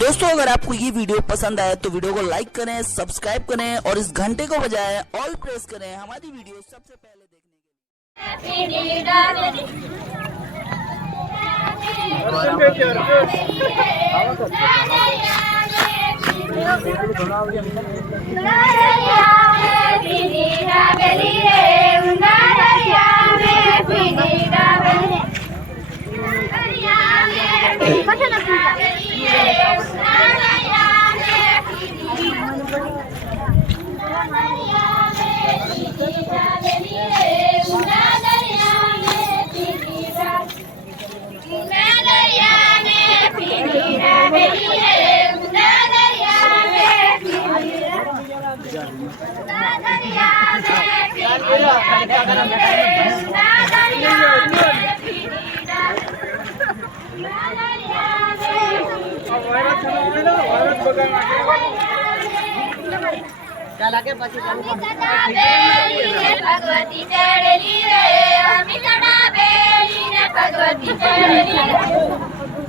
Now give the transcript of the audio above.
दोस्तों अगर आपको ये वीडियो पसंद आए तो वीडियो को लाइक करें, सब्सक्राइब करें और इस घंटे को बजाएं ऑल प्रेस करें हमारी वीडियो सबसे पहले भगवती चढ़ली रे अमितड़ा बेली ने भगवती चढ़ली